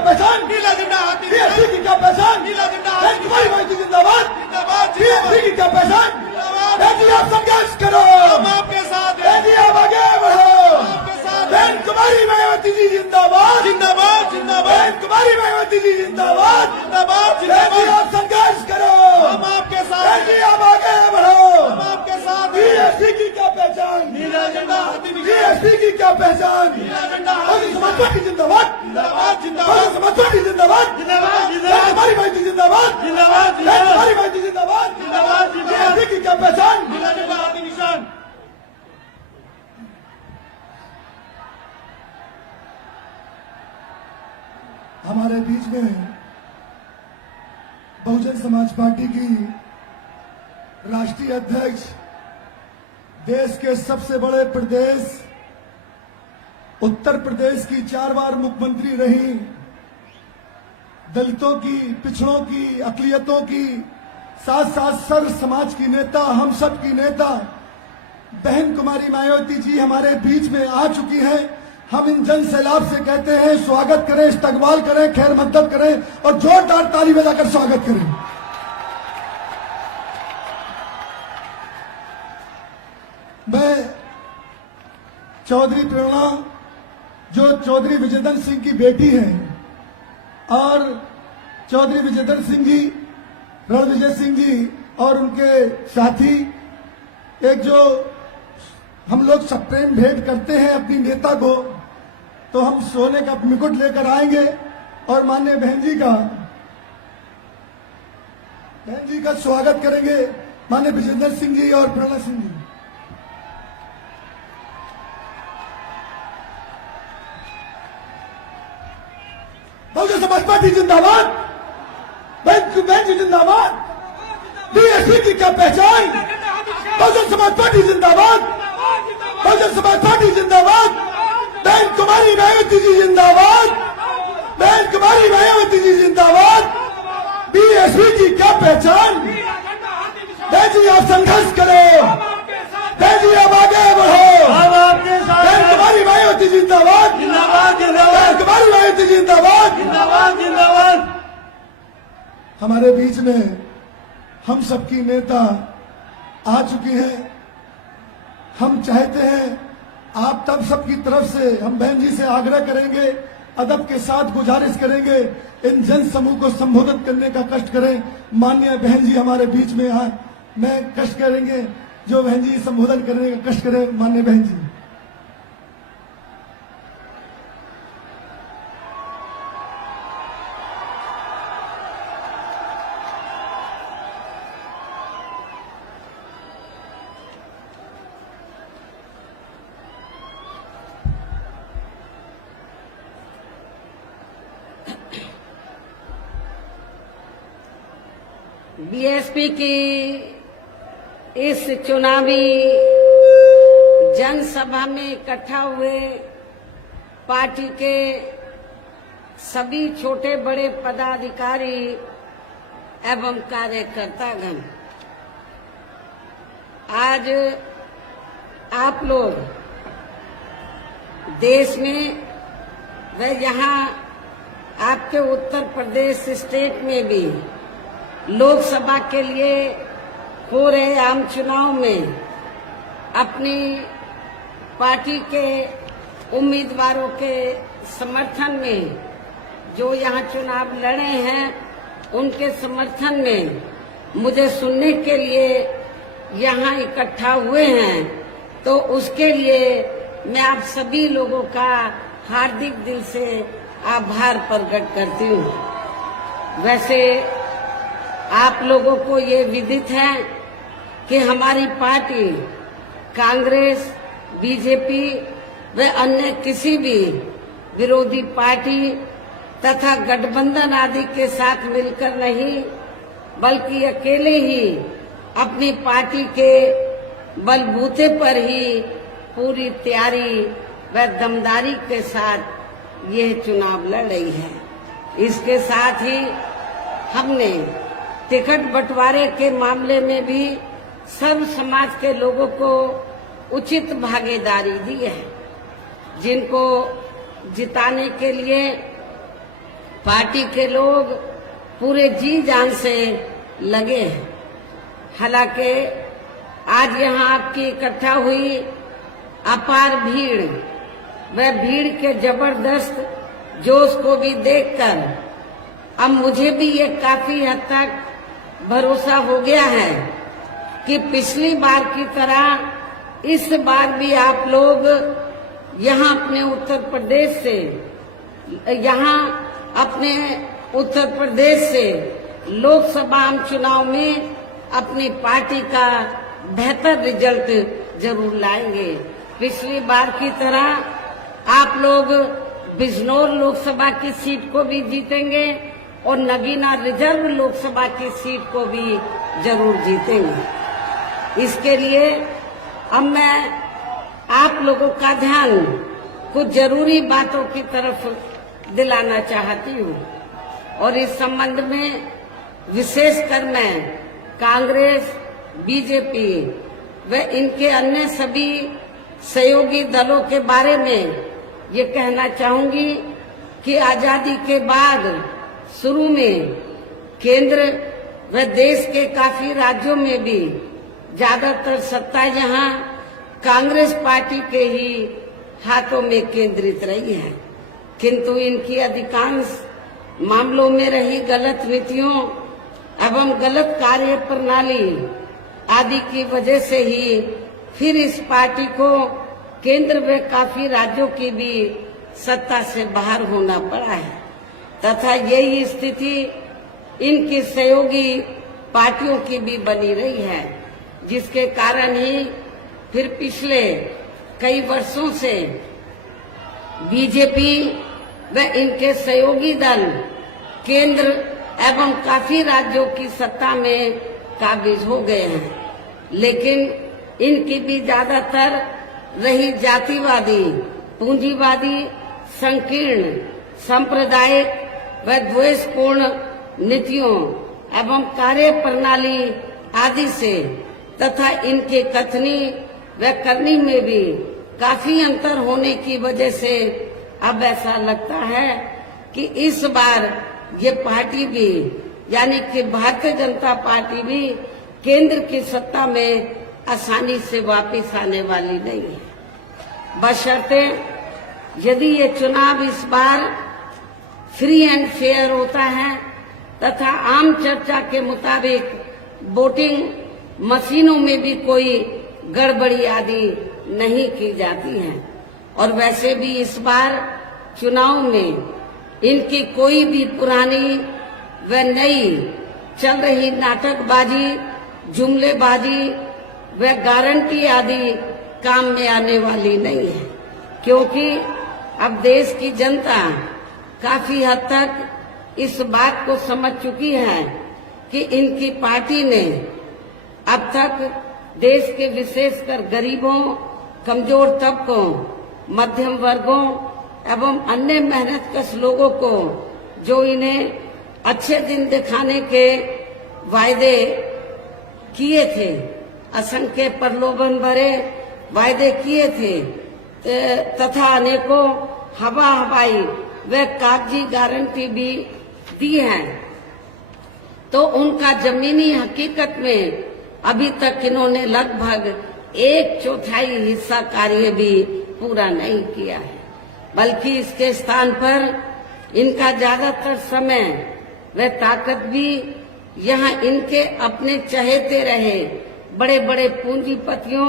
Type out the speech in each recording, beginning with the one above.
पहचान, नीला झंडा हाथी बीएसपी की क्या पहचान, नीला झंडा बहन कुमारी माइती जिंदाबाद, जिंदाबाद बीएसपी की क्या पहचान, बहन जी आप संघर्ष करो, हम आपके साथ हैं, बहन जी आप आगे बढ़ो, आपके साथ बहन कुमारी मायावती जी जिंदाबाद, जिंदाबाद जिंदाबाद बहन कुमारी मायावती जी जिंदाबाद, जिंदाबाद बहन जी जिंदाबाद आप संघर्ष करो, हम आपके साथ बहन जी हैं, आप आगे बढ़ो, हम आपके साथ हैं, बीएसपी की क्या पहचान, नीला झंडा हाथी बीएसपी की क्या पहचान, नीला झंडा बहुजन समाज पार्टी जिंदाबाद, जिंदाबाद जिंदाबाद बहुजन समाज पार्टी जिंदाबाद, जिंदाबाद बहन जिंदाबाद कुमारी माइती जिंदाबाद, जिंदाबाद बहन कुमारी माइती जिंदाबाद, जिंदाबाद जिंदाबाद बीएसपी की क्या पहचान, नीला झंडा हाथी निशान। हमारे बीच में बहुजन समाज पार्टी की राष्ट्रीय अध्यक्ष, देश के सबसे बड़े प्रदेश उत्तर प्रदेश की 4 बार मुख्यमंत्री रही, दलितों की, पिछड़ों की, अकलियतों की, साथ साथ सर्व समाज की नेता, हम सब की नेता बहन कुमारी मायावती जी हमारे बीच में आ चुकी हैं। हम इन जन सैलाब से कहते हैं स्वागत करें, इस्तकबाल करें, खैर मदद करें और जोरदार ताली बजाकर स्वागत करें। मैं चौधरी प्रेरणा, जो चौधरी विजयदन सिंह की बेटी है, और चौधरी विजयदन सिंह जी, रणविजय सिंह जी और उनके साथी, एक जो हम लोग सप्रेम भेंट करते हैं अपनी नेता को, तो हम सोने का मुकुट लेकर आएंगे और माननीय बहन जी का स्वागत करेंगे, माननीय विजेंद्र सिंह जी और प्रेरणा सिंह जी। बहुजन समाज पार्टी जिंदाबाद, बहन जी जिंदाबाद, बीएसपी की क्या पहचान, बहुजन समाज पार्टी जिंदाबाद, बहुजन समाज पार्टी जिंदाबाद, बहन कुमारी मायावती जी जिंदाबाद, बहन कुमारी मायावती जी जिंदाबाद, बीएसपी की क्या पहचान, बहन जी आप संघर्ष करो, बहन जी आप आगे बढ़ो, हम आपके साथ बहन हैं, कुमारी मायावती जिंदाबाद, जिंदाबाद बहन जिंदाबाद कुमारी मायावती जिंदाबाद। जिंदाबाद जिंदाबाद। हमारे बीच में हम सबकी नेता आ चुकी हैं। हम चाहते हैं आप तब सबकी तरफ से हम बहन जी से आग्रह करेंगे, अदब के साथ गुजारिश करेंगे, इन जन समूह को संबोधित करने का कष्ट करें। माननीय बहन जी हमारे बीच में आए, मैं कष्ट करेंगे, जो बहन जी संबोधन करने का कष्ट करें। माननीय बहन जी, बीएसपी की इस चुनावी जनसभा में इकट्ठा हुए पार्टी के सभी छोटे बड़े पदाधिकारी एवं कार्यकर्तागण, आज आप लोग देश में व यहाँ आपके उत्तर प्रदेश स्टेट में भी लोकसभा के लिए हो रहे आम चुनाव में अपनी पार्टी के उम्मीदवारों के समर्थन में जो यहाँ चुनाव लड़े हैं, उनके समर्थन में मुझे सुनने के लिए यहाँ इकट्ठा हुए हैं, तो उसके लिए मैं आप सभी लोगों का हार्दिक दिल से आभार प्रकट करती हूँ। वैसे आप लोगों को ये विदित है कि हमारी पार्टी कांग्रेस, बीजेपी व अन्य किसी भी विरोधी पार्टी तथा गठबंधन आदि के साथ मिलकर नहीं, बल्कि अकेले ही अपनी पार्टी के बलबूते पर ही पूरी तैयारी व दमदारी के साथ यह चुनाव लड़ रही है। इसके साथ ही हमने टिकट बंटवारे के मामले में भी सर्व समाज के लोगों को उचित भागीदारी दी है, जिनको जिताने के लिए पार्टी के लोग पूरे जी जान से लगे हैं। हालांकि आज यहाँ आपकी इकट्ठा हुई अपार भीड़, वह भीड़ के जबरदस्त जोश को भी देखकर अब मुझे भी ये काफी हद तक भरोसा हो गया है कि पिछली बार की तरह इस बार भी आप लोग यहाँ अपने उत्तर प्रदेश से लोकसभा चुनाव में अपनी पार्टी का बेहतर रिजल्ट जरूर लाएंगे। पिछली बार की तरह आप लोग बिजनौर लोकसभा की सीट को भी जीतेंगे और नगीना रिजर्व लोकसभा की सीट को भी जरूर जीतेंगे। इसके लिए अब मैं आप लोगों का ध्यान कुछ जरूरी बातों की तरफ दिलाना चाहती हूँ और इस संबंध में विशेषकर मैं कांग्रेस, बीजेपी व इनके अन्य सभी सहयोगी दलों के बारे में ये कहना चाहूंगी कि आजादी के बाद शुरू में केंद्र व देश के काफी राज्यों में भी ज्यादातर सत्ता यहाँ कांग्रेस पार्टी के ही हाथों में केंद्रित रही है, किंतु इनकी अधिकांश मामलों में रही गलत नीतियों एवं गलत कार्य प्रणाली आदि की वजह से ही फिर इस पार्टी को केंद्र व काफी राज्यों की भी सत्ता से बाहर होना पड़ा है तथा यही स्थिति इनकी सहयोगी पार्टियों की भी बनी रही है, जिसके कारण ही फिर पिछले कई वर्षों से बीजेपी व इनके सहयोगी दल केंद्र एवं काफी राज्यों की सत्ता में काबिज हो गए हैं, लेकिन इनकी भी ज्यादातर रही जातिवादी, पूंजीवादी, संकीर्ण, सांप्रदायिक व द्वेषपूर्ण नीतियों एवं कार्य प्रणाली आदि से तथा इनके कथनी व करनी में भी काफी अंतर होने की वजह से अब ऐसा लगता है कि इस बार ये पार्टी भी यानी कि भारतीय जनता पार्टी भी केंद्र की सत्ता में आसानी से वापस आने वाली नहीं है, बशर्ते यदि ये चुनाव इस बार फ्री एंड फेयर होता है तथा आम चर्चा के मुताबिक वोटिंग मशीनों में भी कोई गड़बड़ी आदि नहीं की जाती है। और वैसे भी इस बार चुनाव में इनकी कोई भी पुरानी व नई चल रही नाटकबाजी, जुमलेबाजी व गारंटी आदि काम में आने वाली नहीं है, क्योंकि अब देश की जनता काफी हद तक इस बात को समझ चुकी है कि इनकी पार्टी ने अब तक देश के विशेषकर गरीबों, कमजोर तबकों, मध्यम वर्गों एवं अन्य मेहनतकश लोगों को जो इन्हें अच्छे दिन दिखाने के वायदे किए थे, असंख्य प्रलोभन भरे वायदे किए थे तथा अनेकों हवाई व कागजी गारंटी भी दी है, तो उनका जमीनी हकीकत में अभी तक इन्होंने लगभग 1/4 हिस्सा कार्य भी पूरा नहीं किया है, बल्कि इसके स्थान पर इनका ज्यादातर समय व ताकत भी यहाँ इनके अपने चहेते रहे बड़े बड़े पूंजीपतियों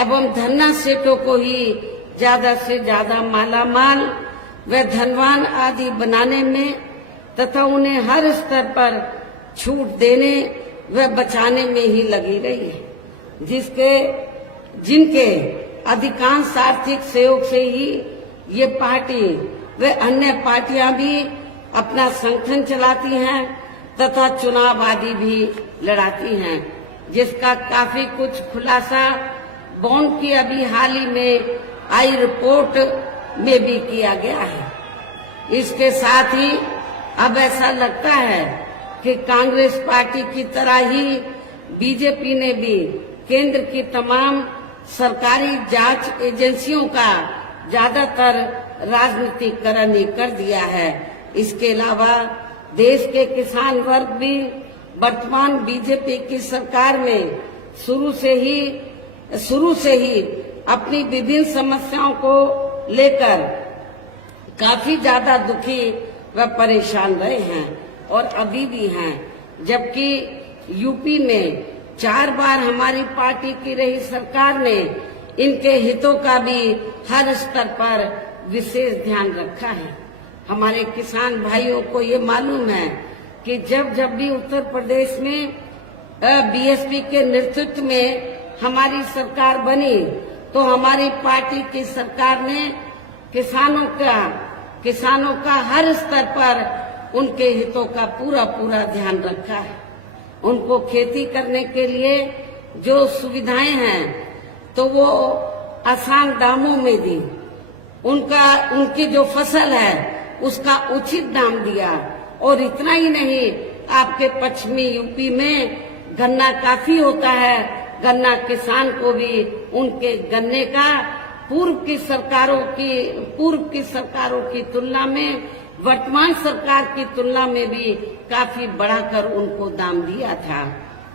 एवं धन्ना सेठों को ही ज्यादा से ज्यादा मालामाल व धनवान आदि बनाने में तथा उन्हें हर स्तर पर छूट देने व बचाने में ही लगी रही है, जिनके अधिकांश आर्थिक सहयोग से ही ये पार्टी व अन्य पार्टियां भी अपना संगठन चलाती हैं तथा चुनाव आदि भी लड़ाती हैं, जिसका काफी कुछ खुलासा बॉन्ड की अभी हाल ही में आई रिपोर्ट में भी किया गया है। इसके साथ ही अब ऐसा लगता है कि कांग्रेस पार्टी की तरह ही बीजेपी ने भी केंद्र की तमाम सरकारी जांच एजेंसियों का ज्यादातर राजनीतिकरण ही कर दिया है इसके अलावा देश के किसान वर्ग भी वर्तमान बीजेपी की सरकार में शुरू से ही अपनी विभिन्न समस्याओं को लेकर काफी ज्यादा दुखी व परेशान रहे हैं और अभी भी हैं। जबकि यूपी में 4 बार हमारी पार्टी की रही सरकार ने इनके हितों का भी हर स्तर पर विशेष ध्यान रखा है। हमारे किसान भाइयों को ये मालूम है कि जब भी उत्तर प्रदेश में बीएसपी के नेतृत्व में हमारी सरकार बनी तो हमारी पार्टी की सरकार ने किसानों का हर स्तर पर उनके हितों का पूरा ध्यान रखा है। उनको खेती करने के लिए जो सुविधाएं हैं तो वो आसान दामों में दी। उनकी जो फसल है उसका उचित दाम दिया। और इतना ही नहीं, आपके पश्चिमी यूपी में गन्ना काफी होता है। गन्ना किसान को भी उनके गन्ने का पूर्व की सरकारों की तुलना में वर्तमान सरकार की तुलना में भी काफी बढ़ाकर उनको दाम दिया था।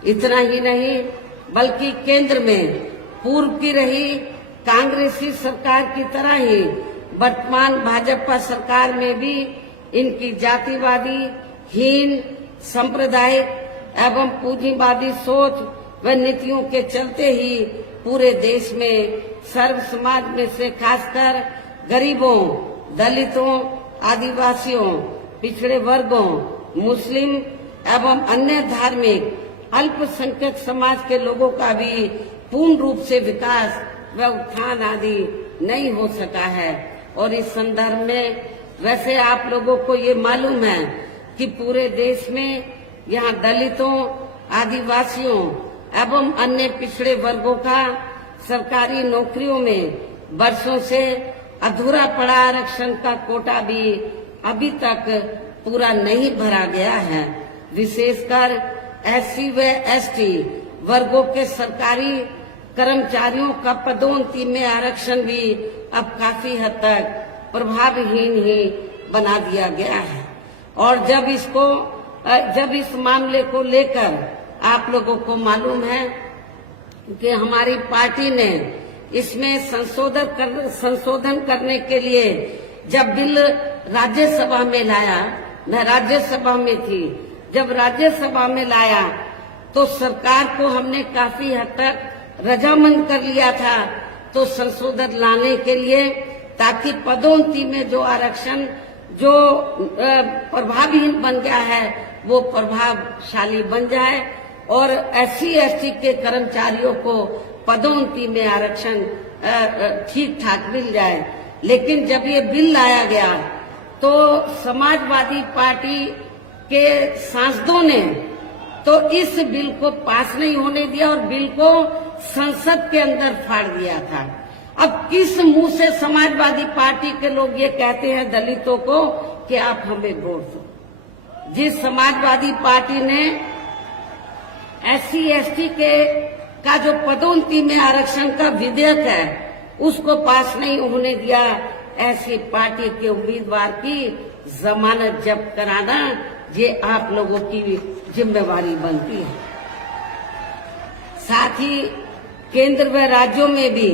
इतना ही नहीं, बल्कि केंद्र में पूर्व की रही कांग्रेसी सरकार की तरह ही वर्तमान भाजपा सरकार में भी इनकी जातिवादी, हीन, सांप्रदायिक एवं पूंजीवादी सोच व नीतियों के चलते ही पूरे देश में सर्व समाज में से खासकर गरीबों, दलितों, आदिवासियों, पिछड़े वर्गों, मुस्लिम एवं अन्य धार्मिक अल्पसंख्यक समाज के लोगों का भी पूर्ण रूप से विकास व उत्थान आदि नहीं हो सका है। और इस संदर्भ में वैसे आप लोगों को ये मालूम है कि पूरे देश में यहाँ दलितों, आदिवासियों एवं अन्य पिछड़े वर्गों का सरकारी नौकरियों में वर्षों से अधूरा पड़ा आरक्षण का कोटा भी अभी तक पूरा नहीं भरा गया है। विशेषकर एससी व एसटी वर्गों के सरकारी कर्मचारियों का पदोन्नति में आरक्षण भी अब काफी हद तक प्रभावहीन ही बना दिया गया है। और जब इस मामले को लेकर आप लोगों को मालूम है कि हमारी पार्टी ने इसमें संशोधन करने के लिए जब बिल राज्यसभा में लाया, मैं राज्यसभा में थी, जब राज्यसभा में लाया तो सरकार को हमने काफी हद तक रजामंद कर लिया था तो संशोधन लाने के लिए, ताकि पदोन्नति में जो आरक्षण जो प्रभावहीन बन गया है वो प्रभावशाली बन जाए और एससी एसटी के कर्मचारियों को पदोन्नति में आरक्षण ठीक ठाक मिल जाए। लेकिन जब ये बिल लाया गया तो समाजवादी पार्टी के सांसदों ने तो इस बिल को पास नहीं होने दिया और बिल को संसद के अंदर फाड़ दिया था। अब किस मुंह से समाजवादी पार्टी के लोग ये कहते हैं दलितों को कि आप हमें वोट दो? जिस समाजवादी पार्टी ने एससी एसटी का जो पदोन्नति में आरक्षण का विधेयक है उसको पास नहीं होने दिया, ऐसी पार्टी के उम्मीदवार की जमानत जब्त कराना ये आप लोगों की जिम्मेवारी बनती है। साथ ही केंद्र व राज्यों में भी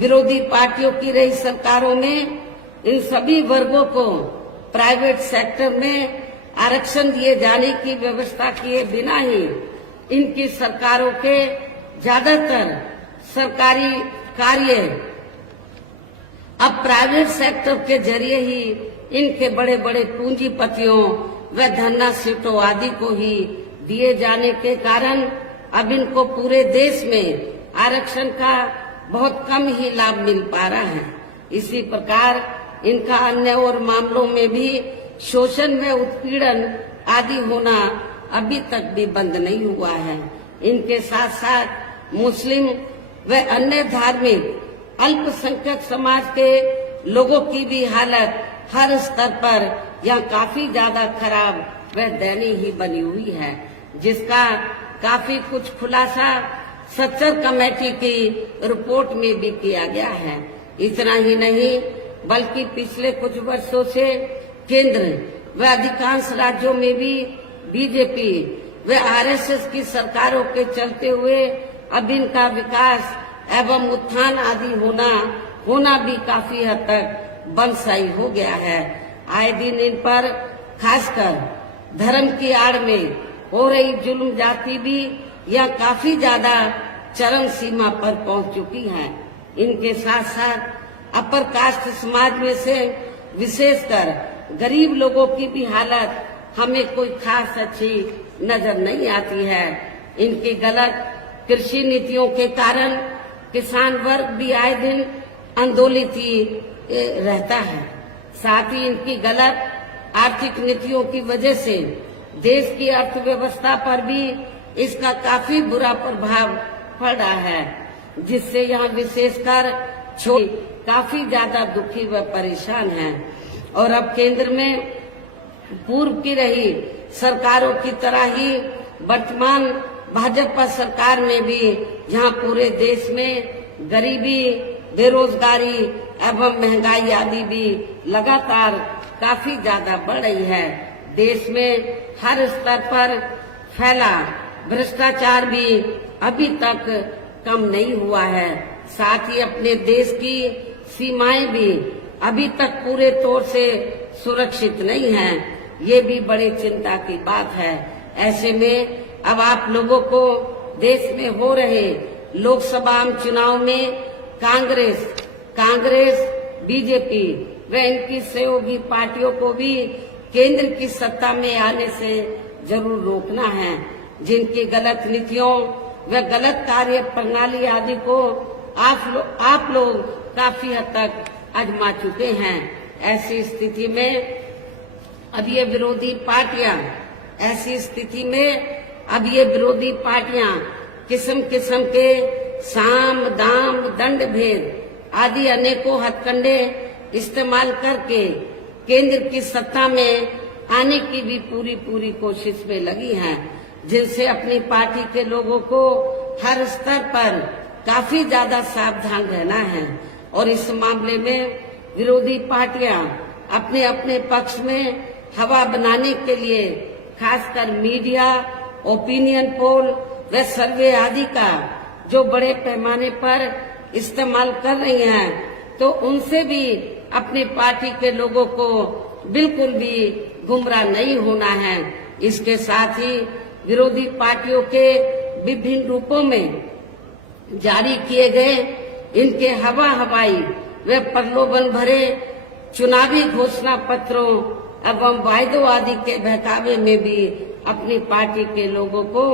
विरोधी पार्टियों की रही सरकारों में इन सभी वर्गों को प्राइवेट सेक्टर में आरक्षण दिए जाने की व्यवस्था किए बिना ही इनकी सरकारों के ज्यादातर सरकारी कार्य अब प्राइवेट सेक्टर के जरिए ही इनके बड़े बड़े पूंजीपतियों व धन्ना सीटों आदि को ही दिए जाने के कारण अब इनको पूरे देश में आरक्षण का बहुत कम ही लाभ मिल पा रहा है। इसी प्रकार इनका अन्य और मामलों में भी शोषण व उत्पीड़न आदि होना अभी तक भी बंद नहीं हुआ है। इनके साथ साथ मुस्लिम व अन्य धार्मिक अल्पसंख्यक समाज के लोगों की भी हालत हर स्तर पर यह काफी ज्यादा खराब व दयनीय ही बनी हुई है, जिसका काफी कुछ खुलासा सच्चर कमेटी की रिपोर्ट में भी किया गया है। इतना ही नहीं बल्कि पिछले कुछ वर्षों से केंद्र व अधिकांश राज्यों में भी बीजेपी व आरएसएस की सरकारों के चलते हुए अब इनका विकास एवं उत्थान आदि होना भी काफी हद तक बंदशाई हो गया है। आए दिन इन पर खासकर धर्म की आड़ में हो रही जुल्म जाति भी यह काफी ज्यादा चरम सीमा पर पहुंच चुकी है। इनके साथ साथ अपर कास्ट समाज में से विशेषकर गरीब लोगों की भी हालत हमें कोई खास अच्छी नजर नहीं आती है। इनकी गलत कृषि नीतियों के कारण किसान वर्ग भी आए दिन आंदोलित ही रहता है। साथ ही इनकी गलत आर्थिक नीतियों की वजह से देश की अर्थव्यवस्था पर भी इसका काफी बुरा प्रभाव पड़ रहा है, जिससे यहाँ विशेषकर काफी ज्यादा दुखी व परेशान हैं। और अब केंद्र में पूर्व की रही सरकारों की तरह ही वर्तमान भाजपा सरकार में भी यहाँ पूरे देश में गरीबी, बेरोजगारी एवं महंगाई आदि भी लगातार काफी ज्यादा बढ़ रही है। देश में हर स्तर पर फैला भ्रष्टाचार भी अभी तक कम नहीं हुआ है। साथ ही अपने देश की सीमाएं भी अभी तक पूरे तौर से सुरक्षित नहीं हैं। ये भी बड़ी चिंता की बात है। ऐसे में अब आप लोगों को देश में हो रहे लोकसभा चुनाव में कांग्रेस, बीजेपी व इनकी सहयोगी पार्टियों को भी केंद्र की सत्ता में आने से जरूर रोकना है। जिनकी गलत नीतियों व गलत कार्य प्रणाली आदि को आप लोग काफी हद तक आजमा चुके हैं। ऐसी स्थिति में अब ये विरोधी पार्टियां किस्म किस्म के साम दाम दंड भेद आदि अनेकों हथकंडे इस्तेमाल करके केंद्र की सत्ता में आने की भी पूरी कोशिश में लगी हैं, जिनसे अपनी पार्टी के लोगों को हर स्तर पर काफी ज्यादा सावधान रहना है। और इस मामले में विरोधी पार्टियां अपने पक्ष में हवा बनाने के लिए खासकर मीडिया, ओपिनियन पोल व सर्वे आदि का जो बड़े पैमाने पर इस्तेमाल कर रही हैं, तो उनसे भी अपनी पार्टी के लोगों को बिल्कुल भी गुमराह नहीं होना है। इसके साथ ही विरोधी पार्टियों के विभिन्न रूपों में जारी किए गए इनके हवाई व प्रलोभन भरे चुनावी घोषणा पत्रों एवं वायदों आदि के बहकावे में भी अपनी पार्टी के लोगों को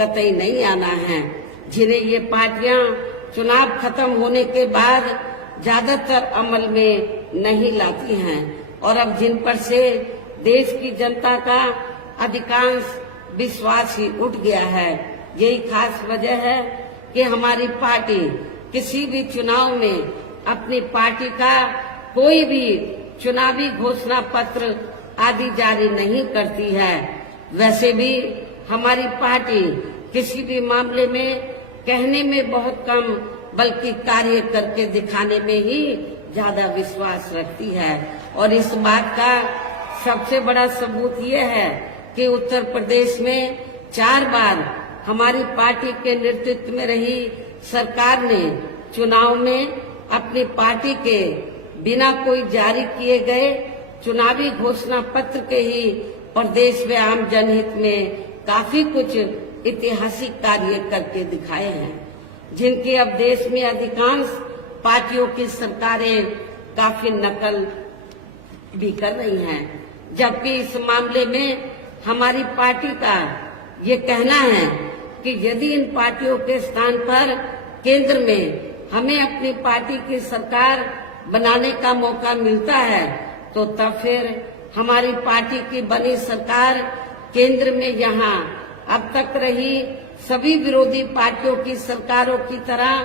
कतई नहीं आना है, जिन्हें ये पार्टियां चुनाव खत्म होने के बाद ज्यादातर अमल में नहीं लाती हैं। और अब जिन पर से देश की जनता का अधिकांश विश्वास ही उठ गया है। यही खास वजह है कि हमारी पार्टी किसी भी चुनाव में अपनी पार्टी का कोई भी चुनावी घोषणा पत्र आदि जारी नहीं करती है। वैसे भी हमारी पार्टी किसी भी मामले में कहने में बहुत कम बल्कि कार्य करके दिखाने में ही ज्यादा विश्वास रखती है। और इस बात का सबसे बड़ा सबूत ये है कि उत्तर प्रदेश में 4 बार हमारी पार्टी के नेतृत्व में रही सरकार ने चुनाव में अपनी पार्टी के बिना कोई जारी किए गए चुनावी घोषणा पत्र के ही प्रदेश व आम जनहित में काफी कुछ ऐतिहासिक कार्य करके दिखाए हैं, जिनकी अब देश में अधिकांश पार्टियों की सरकारें काफी नकल भी कर रही हैं। जबकि इस मामले में हमारी पार्टी का ये कहना है कि यदि इन पार्टियों के स्थान पर केंद्र में हमें अपनी पार्टी की सरकार बनाने का मौका मिलता है, तो तब फिर हमारी पार्टी की बनी सरकार केंद्र में यहाँ अब तक रही सभी विरोधी पार्टियों की सरकारों की तरह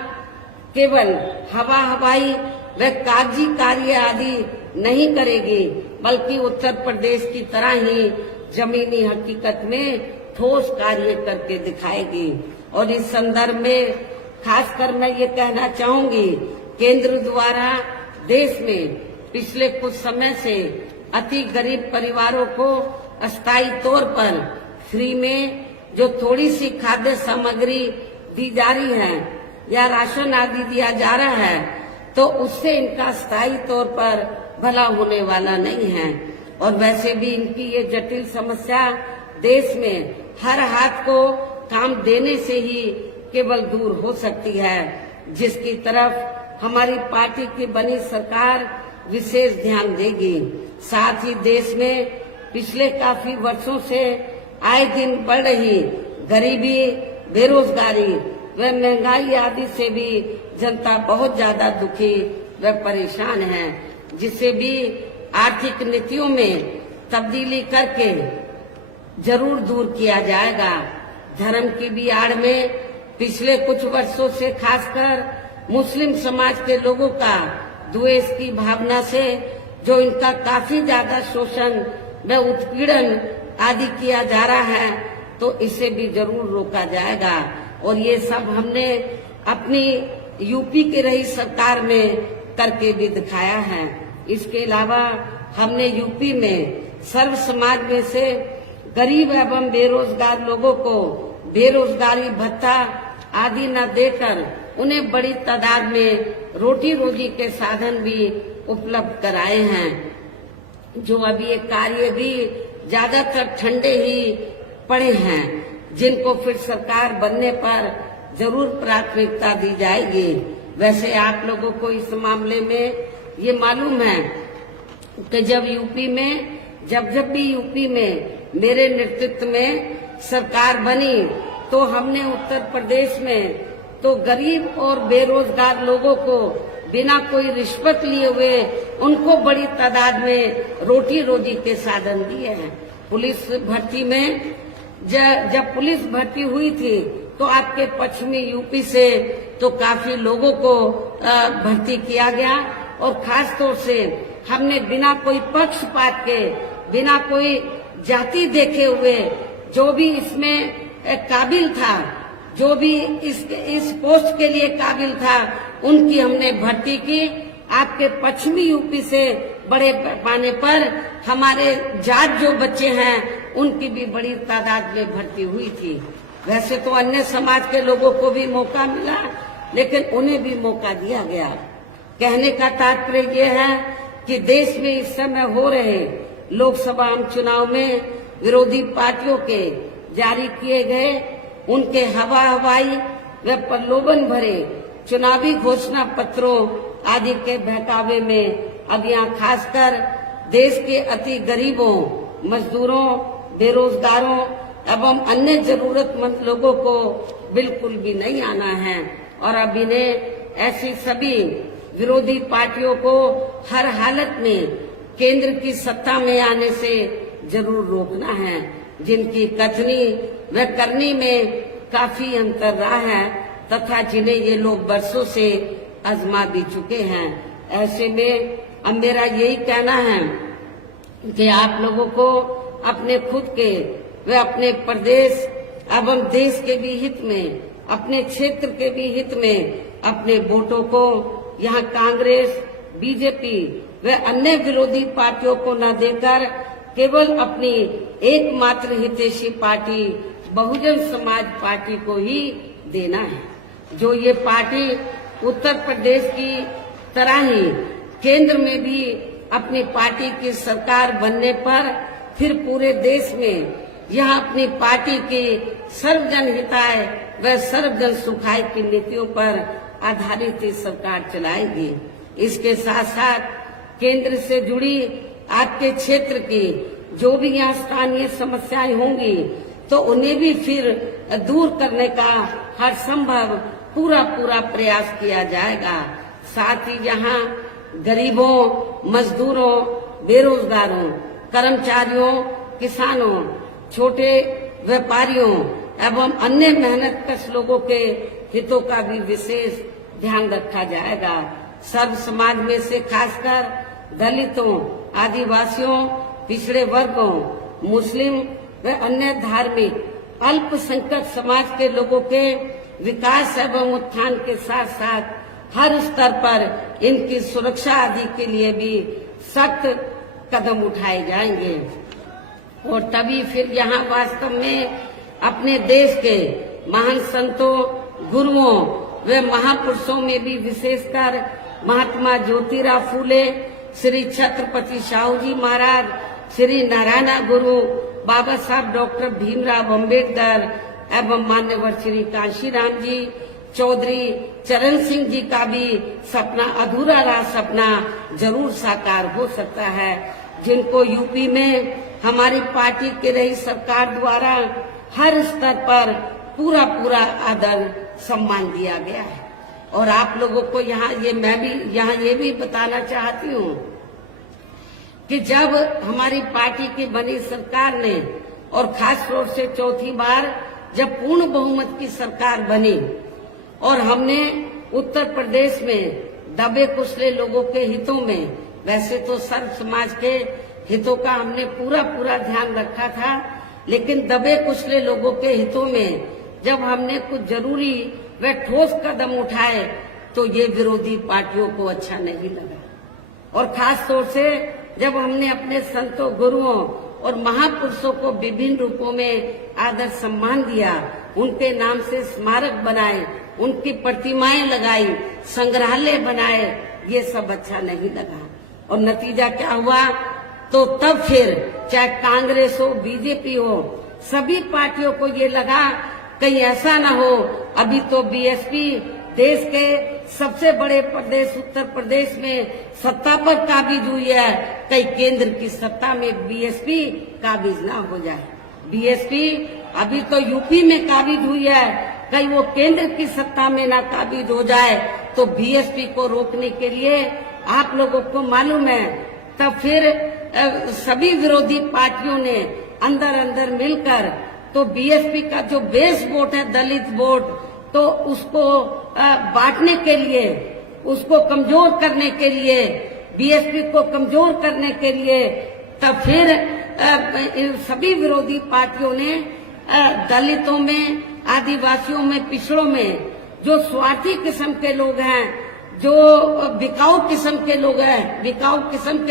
केवल हवाई व कागजी कार्य आदि नहीं करेगी, बल्कि उत्तर प्रदेश की तरह ही जमीनी हकीकत में ठोस कार्य करके दिखाएगी। और इस संदर्भ में खासकर मैं ये कहना चाहूंगी, केंद्र द्वारा देश में पिछले कुछ समय से अति गरीब परिवारों को अस्थायी तौर पर फ्री में जो थोड़ी सी खाद्य सामग्री दी जा रही है या राशन आदि दिया जा रहा है, तो उससे इनका स्थायी तौर पर भला होने वाला नहीं है। और वैसे भी इनकी ये जटिल समस्या देश में हर हाथ को काम देने से ही केवल दूर हो सकती है, जिसकी तरफ हमारी पार्टी की बनी सरकार विशेष ध्यान देगी। साथ ही देश में पिछले काफी वर्षों से आए दिन बढ़ रही गरीबी, बेरोजगारी व महंगाई आदि से भी जनता बहुत ज्यादा दुखी व परेशान है, जिसे भी आर्थिक नीतियों में तब्दीली करके जरूर दूर किया जाएगा। धर्म की भी आड़ में पिछले कुछ वर्षों से खासकर मुस्लिम समाज के लोगों का द्वेष की भावना से जो इनका काफी ज्यादा शोषण व उत्पीड़न आदि किया जा रहा है, तो इसे भी जरूर रोका जाएगा। और ये सब हमने अपनी यूपी की रही सरकार में करके भी दिखाया है। इसके अलावा हमने यूपी में सर्व समाज में से गरीब एवं बेरोजगार लोगों को बेरोजगारी भत्ता आदि न देकर उन्हें बड़ी तादाद में रोटी रोजी के साधन भी उपलब्ध कराए हैं। जो अभी ये कार्य भी ज्यादातर ठंडे ही पड़े हैं, जिनको फिर सरकार बनने पर जरूर प्राथमिकता दी जाएगी। वैसे आप लोगों को इस मामले में ये मालूम है कि जब भी यूपी में मेरे नेतृत्व में सरकार बनी, तो हमने उत्तर प्रदेश में तो गरीब और बेरोजगार लोगों को बिना कोई रिश्वत लिए हुए उनको बड़ी तादाद में रोटी रोजी के साधन दिए हैं। पुलिस भर्ती में जब पुलिस भर्ती हुई थी, तो आपके पश्चिमी यूपी से तो काफी लोगों को भर्ती किया गया, और खास तौर से हमने बिना कोई पक्षपात के, बिना कोई जाति देखे हुए जो भी इसमें काबिल था, जो भी इस पोस्ट के लिए काबिल था, उनकी हमने भर्ती की। आपके पश्चिमी यूपी से बड़े पैमाने पर हमारे जाट जो बच्चे हैं, उनकी भी बड़ी तादाद में भर्ती हुई थी। वैसे तो अन्य समाज के लोगों को भी मौका मिला, लेकिन उन्हें भी मौका दिया गया। कहने का तात्पर्य यह है कि देश में इस समय हो रहे लोकसभा चुनाव में विरोधी पार्टियों के जारी किए गए उनके हवाई व प्रलोभन भरे चुनावी घोषणा पत्रों आदि के बहकावे में अब यहाँ खासकर देश के अति गरीबों, मजदूरों, बेरोजगारों एवं अन्य जरूरतमंद लोगों को बिल्कुल भी नहीं आना है। और अब इन्हें ऐसी सभी विरोधी पार्टियों को हर हालत में केंद्र की सत्ता में आने से जरूर रोकना है, जिनकी कथनी व करनी में काफी अंतर रहा है तथा जिन्हें ये लोग बरसों से आजमा भी चुके हैं। ऐसे में अब मेरा यही कहना है कि आप लोगों को अपने खुद के व अपने प्रदेश एवं देश के भी हित में, अपने क्षेत्र के भी हित में अपने वोटों को यहाँ कांग्रेस, बीजेपी व अन्य विरोधी पार्टियों को न देकर केवल अपनी एकमात्र हितैषी पार्टी बहुजन समाज पार्टी को ही देना है। जो ये पार्टी उत्तर प्रदेश की तरह ही केंद्र में भी अपनी पार्टी की सरकार बनने पर फिर पूरे देश में यह अपनी पार्टी की सर्वजन हिताय व सर्वजन सुखाय की नीतियों पर आधारित सरकार चलाएगी। इसके साथ साथ केंद्र से जुड़ी आपके क्षेत्र की जो भी यहाँ स्थानीय समस्याएं होंगी, तो उन्हें भी फिर दूर करने का हर संभव पूरा प्रयास किया जाएगा। साथ ही यहाँ गरीबों, मजदूरों, बेरोजगारों, कर्मचारियों, किसानों, छोटे व्यापारियों एवं अन्य मेहनतकश लोगों के हितों का भी विशेष ध्यान रखा जाएगा। सर्व समाज में से खासकर दलितों, आदिवासियों, पिछड़े वर्गों, मुस्लिम व अन्य धार्मिक अल्पसंख्यक समाज के लोगों के विकास एवं उत्थान के साथ साथ हर स्तर पर इनकी सुरक्षा आदि के लिए भी सख्त कदम उठाए जाएंगे और तभी फिर यहाँ वास्तव में अपने देश के महान संतों, गुरुओं व महापुरुषों में भी विशेषकर महात्मा ज्योतिराव फूले, श्री छत्रपति शाहू जी महाराज, श्री नारायण गुरु, बाबा साहब डॉक्टर भीमराव अम्बेडकर एवं मान्यवर श्री कांशीराम जी, चौधरी चरण सिंह जी का भी सपना, अधूरा रहा सपना जरूर साकार हो सकता है, जिनको यूपी में हमारी पार्टी के रही सरकार द्वारा हर स्तर पर पूरा पूरा आदर सम्मान दिया गया है। और आप लोगों को मैं भी यहाँ ये भी बताना चाहती हूँ कि जब हमारी पार्टी की बनी सरकार ने और खास तौर से चौथी बार जब पूर्ण बहुमत की सरकार बनी और हमने उत्तर प्रदेश में दबे कुचले लोगों के हितों में, वैसे तो सर्व समाज के हितों का हमने पूरा पूरा ध्यान रखा था, लेकिन दबे कुचले लोगों के हितों में जब हमने कुछ जरूरी व ठोस कदम उठाए तो ये विरोधी पार्टियों को अच्छा नहीं लगा। और खास तौर से जब हमने अपने संतों, गुरुओं और महापुरुषों को विभिन्न रूपों में आदर सम्मान दिया, उनके नाम से स्मारक बनाए, उनकी प्रतिमाएं लगाई, संग्रहालय बनाए, ये सब अच्छा नहीं लगा। और नतीजा क्या हुआ, तो तब फिर चाहे कांग्रेस हो, बीजेपी हो, सभी पार्टियों को ये लगा कहीं ऐसा ना हो, अभी तो बीएसपी देश के सबसे बड़े प्रदेश उत्तर प्रदेश में सत्ता पर काबिज हुई है, कहीं केंद्र की सत्ता में बीएसपी काबिज ना हो जाए। बीएसपी अभी तो यूपी में काबिज हुई है, कहीं वो केंद्र की सत्ता में ना काबिज हो जाए। तो बीएसपी को रोकने के लिए आप लोगों को मालूम है, तब फिर सभी विरोधी पार्टियों ने अंदर अंदर मिलकर तो बीएसपी का जो बेस वोट है, दलित वोट, तो उसको बांटने के लिए, उसको कमजोर करने के लिए, बीएसपी को कमजोर करने के लिए, तब फिर सभी विरोधी पार्टियों ने दलितों में, आदिवासियों में, पिछड़ों में जो स्वार्थी किस्म के लोग हैं, जो बिकाऊ किस्म के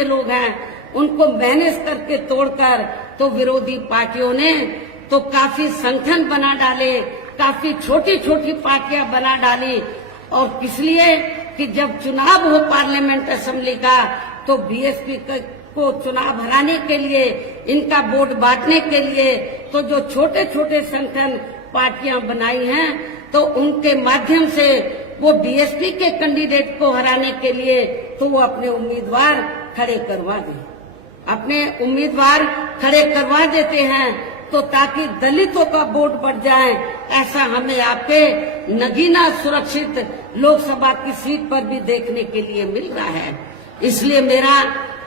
लोग हैं, उनको मैनेज करके तोड़कर तो विरोधी पार्टियों ने तो काफी संगठन बना डाले, काफी छोटी छोटी पार्टियां बना डाली। और किस लिए कि जब चुनाव हो पार्लियामेंट असेंबली का, तो बीएसपी को चुनाव हराने के लिए, इनका वोट बांटने के लिए तो जो छोटे छोटे संगठन पार्टियां बनाई हैं, तो उनके माध्यम से वो बीएसपी के कैंडिडेट को हराने के लिए तो वो अपने उम्मीदवार खड़े करवा देते हैं, तो ताकि दलितों का वोट बढ़ जाए। ऐसा हमें आपके नगीना सुरक्षित लोकसभा की सीट पर भी देखने के लिए मिल रहा है। इसलिए मेरा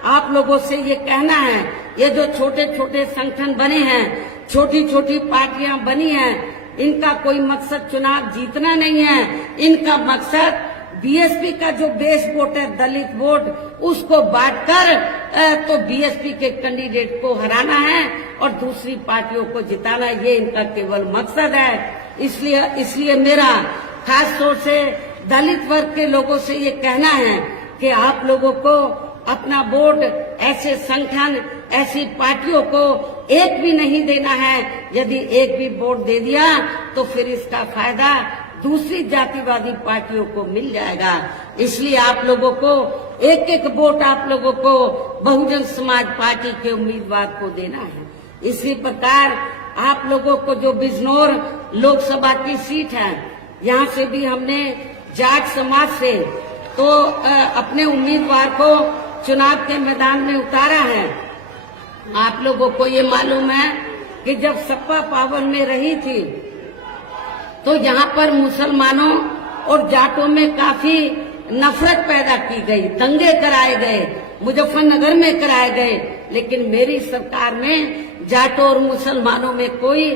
आप लोगों से ये कहना है, ये जो छोटे छोटे संगठन बने हैं, छोटी छोटी पार्टियां बनी हैं, इनका कोई मकसद चुनाव जीतना नहीं है। इनका मकसद बीएसपी का जो बेस वोट है, दलित वोट, उसको बांटकर तो बीएसपी के कैंडिडेट को हराना है और दूसरी पार्टियों को जिताना, ये इनका केवल मकसद है। इसलिए मेरा खास तौर से दलित वर्ग के लोगों से ये कहना है कि आप लोगों को अपना वोट ऐसे संगठन, ऐसी पार्टियों को एक भी नहीं देना है। यदि एक भी वोट दे दिया तो फिर इसका फायदा दूसरी जातिवादी पार्टियों को मिल जाएगा। इसलिए आप लोगों को एक एक वोट आप लोगों को बहुजन समाज पार्टी के उम्मीदवार को देना है। इसी प्रकार आप लोगों को जो बिजनौर लोकसभा की सीट है, यहाँ से भी हमने जाट समाज से तो अपने उम्मीदवार को चुनाव के मैदान में उतारा है। आप लोगों को ये मालूम है कि जब सपा पावर में रही थी तो यहाँ पर मुसलमानों और जाटों में काफी नफरत पैदा की गई, दंगे कराए गए, मुजफ्फरनगर में कराए गए। लेकिन मेरी सरकार में जाटों और मुसलमानों में कोई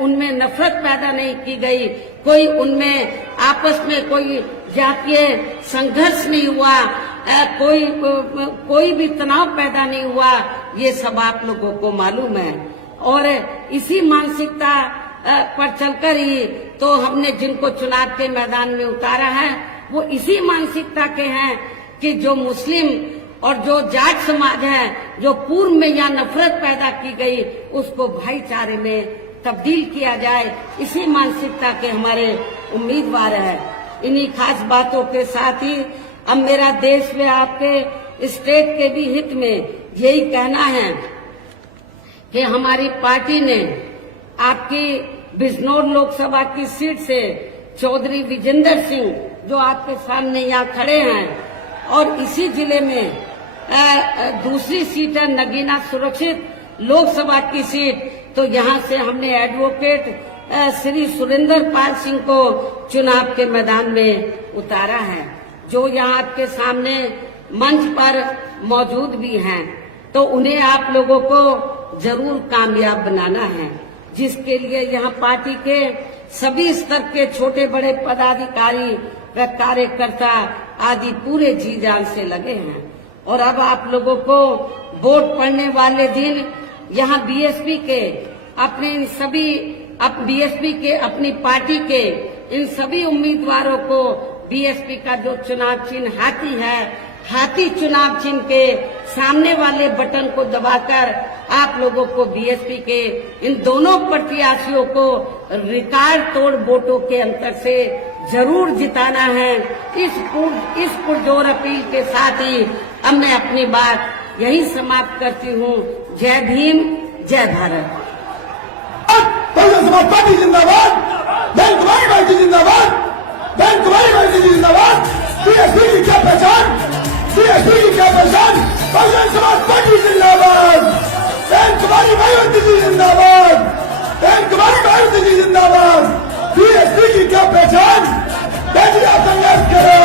उनमें नफरत पैदा नहीं की गई, कोई उनमें आपस में कोई जातीय संघर्ष नहीं हुआ, कोई भी तनाव पैदा नहीं हुआ। ये सब आप लोगों को मालूम है। और इसी मानसिकता पर चलकर ही तो हमने जिनको चुनाव के मैदान में उतारा है, वो इसी मानसिकता के हैं कि जो मुस्लिम और जो जाट समाज है, जो पूर्व में यहाँ नफरत पैदा की गई, उसको भाईचारे में तब्दील किया जाए, इसी मानसिकता के हमारे उम्मीदवार है। इन्हीं खास बातों के साथ ही अब मेरा देश में आपके स्टेट के भी हित में यही कहना है कि हमारी पार्टी ने आपकी बिजनौर लोकसभा की सीट से चौधरी विजेंद्र सिंह, जो आपके सामने यहाँ खड़े हैं, और इसी जिले में दूसरी सीट है नगीना सुरक्षित लोकसभा की सीट, तो यहाँ से हमने एडवोकेट श्री सुरेंद्र पाल सिंह को चुनाव के मैदान में उतारा है, जो यहाँ आपके सामने मंच पर मौजूद भी हैं। तो उन्हें आप लोगों को जरूर कामयाब बनाना है, जिसके लिए यहाँ पार्टी के सभी स्तर के छोटे बड़े पदाधिकारी व कार्यकर्ता आदि पूरे जी जान से लगे हैं। और अब आप लोगों को वोट पड़ने वाले दिन यहाँ बीएसपी के अपने इन सभी बीएसपी के अपनी पार्टी के इन सभी उम्मीदवारों को बीएसपी का जो चुनाव चिन्ह हाथी है, हाथी चुनाव चिन्ह के सामने वाले बटन को दबाकर आप लोगों को बीएसपी के इन दोनों प्रत्याशियों को रिकॉर्ड तोड़ वोटों के अंतर से जरूर जिताना है। इस पुरजोर अपील के साथ ही अब मैं अपनी बात यही समाप्त करती हूँ। जय भीम, जय भारत। बहुजन समाज पार्टी जिंदाबाद, बहन कुमारी पार्टी जिंदाबाद, बहन कुमारी पार्टी जिंदाबाद। बीएसपी की क्या पहचान, बीएसपी की क्या पहचान, बहुजन समाज पार्टी जिंदाबाद, बहन कुमारी मायावती जी जिंदाबाद, बहन कुमारी मायावती जी जिंदाबाद। बीएसपी की क्या पहचान, बेटी आप संघर्ष करो,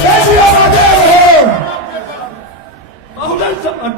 बेटी आप आगे बढ़ो। बहुजन समाज